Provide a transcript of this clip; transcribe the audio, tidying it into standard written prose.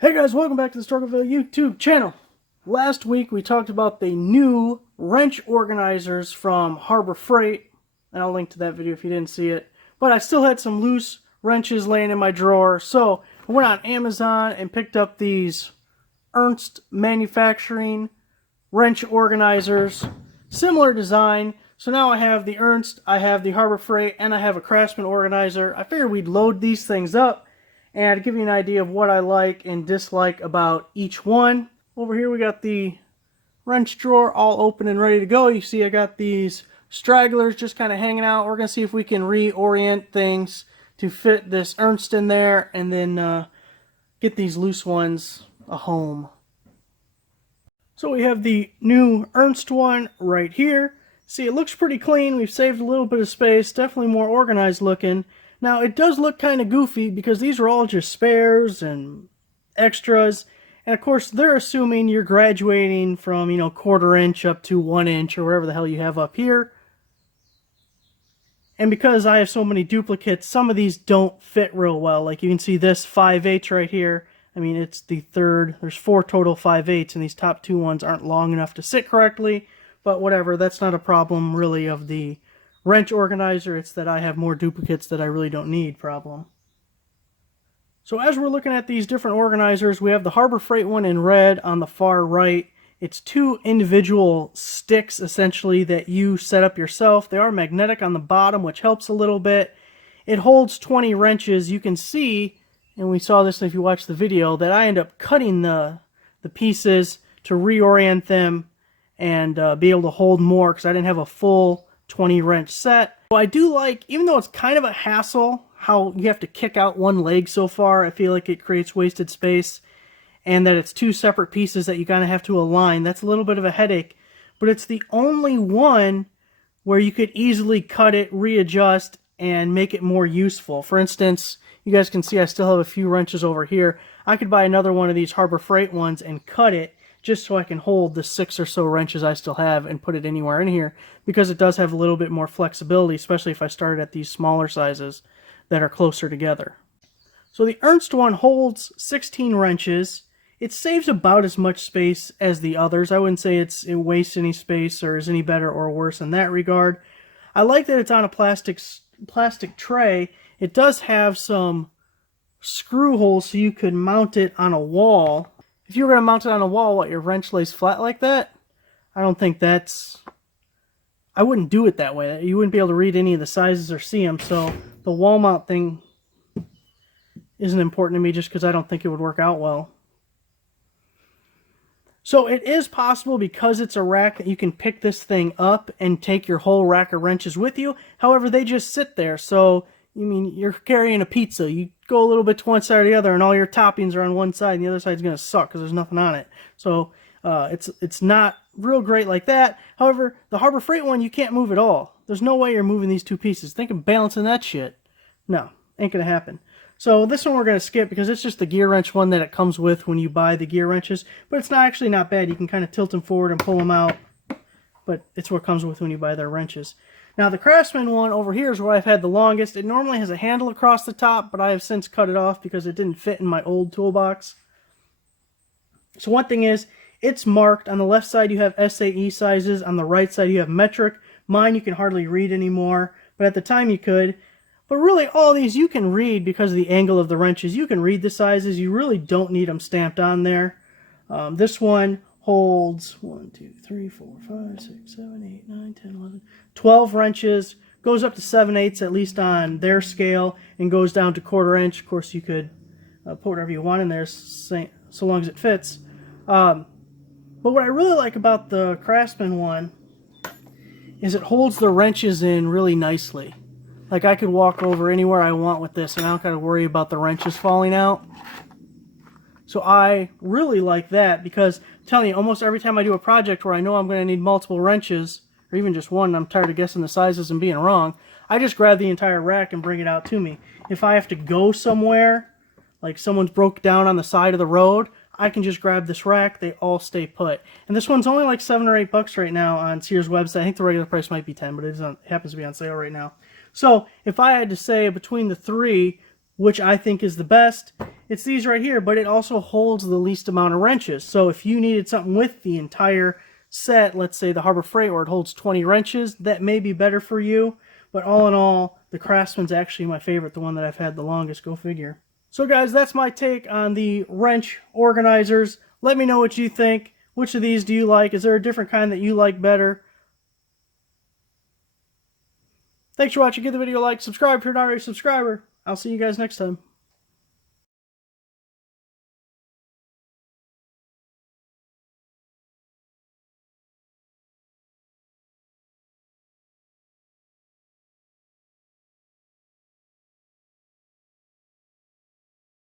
Hey guys, welcome back to the Struggleville YouTube channel. Last week we talked about the new wrench organizers from Harbor Freight, and I'll link to that video if you didn't see it. But I still had some loose wrenches laying in my drawer, so I went on Amazon and picked up these Ernst Manufacturing wrench organizers. Similar design, so now I have the Ernst, I have the Harbor Freight, and I have a Craftsman organizer. I figured we'd load these things up and give you an idea of what I like and dislike about each one. Over here we got the wrench drawer all open and ready to go. You see I got these stragglers just kind of hanging out. We're going to see if we can reorient things to fit this Ernst in there and then get these loose ones a home. So we have the new Ernst one right here. See, it looks pretty clean. We've saved a little bit of space, definitely more organized looking. Now, it does look kind of goofy because these are all just spares and extras. And, of course, they're assuming you're graduating from, 1/4 inch up to 1 inch or whatever the hell you have up here. And because I have so many duplicates, some of these don't fit real well. Like you can see this 5/8 right here. I mean, it's the third. There's 4 total 5/8, and these top 2 ones aren't long enough to sit correctly. But whatever, that's not a problem really of the wrench organizer. It's that I have more duplicates that I really don't need problem. So as we're looking at these different organizers, we have the Harbor Freight one in red on the far right. It's 2 individual sticks essentially that you set up yourself. They are magnetic on the bottom, which helps a little bit. It holds 20 wrenches. You can see, and we saw this if you watched the video, that I end up cutting the pieces to reorient them and be able to hold more because I didn't have a full 20 wrench set. So I do like, even though it's kind of a hassle how you have to kick out one leg so far, I feel like it creates wasted space, and that it's 2 separate pieces that you kind of have to align. That's a little bit of a headache, but it's the only one where you could easily cut it, readjust, and make it more useful. For instance, you guys can see I still have a few wrenches over here. I could buy another one of these Harbor Freight ones and cut it just so I can hold the 6 or so wrenches I still have and put it anywhere in here, because it does have a little bit more flexibility, especially if I started at these smaller sizes that are closer together. So the Ernst one holds 16 wrenches. It saves about as much space as the others. I wouldn't say it wastes any space or is any better or worse in that regard. I like that it's on a plastic tray. It does have some screw holes so you could mount it on a wall. If you were going to mount it on a wall, your wrench lays flat like that? I don't think I wouldn't do it that way. You wouldn't be able to read any of the sizes or see them, so the wall mount thing isn't important to me just because I don't think it would work out well. So it is possible, because it's a rack, that you can pick this thing up and take your whole rack of wrenches with you. However, they just sit there, so you're carrying a pizza. You go a little bit to one side or the other, and all your toppings are on one side, and the other side's going to suck because there's nothing on it. So it's not real great like that. However, the Harbor Freight one, you can't move at all. There's no way you're moving these 2 pieces. Think of balancing that shit. No, ain't going to happen. So this one we're going to skip because it's just the gear wrench one that it comes with when you buy the gear wrenches. But it's actually not bad. You can kind of tilt them forward and pull them out. But it's what comes with when you buy their wrenches. Now the Craftsman one over here is where I've had the longest. It normally has a handle across the top, but I have since cut it off because it didn't fit in my old toolbox. So one thing is, it's marked. On the left side you have SAE sizes. On the right side you have metric. Mine you can hardly read anymore, but at the time you could. But really all these you can read because of the angle of the wrenches. You can read the sizes. You really don't need them stamped on there. This one holds 1, 2, 3, 4, 5, 6, 7, 8, 9, 10, 11, 12 wrenches. Goes up to 7/8 at least on their scale, and goes down to 1/4 inch. Of course, you could put whatever you want in there, so long as it fits. But what I really like about the Craftsman one is it holds the wrenches in really nicely. Like I could walk over anywhere I want with this, and I don't got to worry about the wrenches falling out. So I really like that, because I'm telling you, almost every time I do a project where I know I'm going to need multiple wrenches, or even just one, and I'm tired of guessing the sizes and being wrong, I just grab the entire rack and bring it out to me. If I have to go somewhere, like someone's broke down on the side of the road, I can just grab this rack. They all stay put. And this one's only like $7 or $8 right now on Sears website. I think the regular price might be $10, but it happens to be on sale right now. So if I had to say between the 3, which I think is the best. It's these right here, but it also holds the least amount of wrenches. So if you needed something with the entire set, let's say the Harbor Freight, where it holds 20 wrenches, that may be better for you. But all in all, the Craftsman's actually my favorite, the one that I've had the longest, go figure. So guys, that's my take on the wrench organizers. Let me know what you think. Which of these do you like? Is there a different kind that you like better? Thanks for watching. Give the video a like, subscribe if you're not already a subscriber. I'll see you guys next time.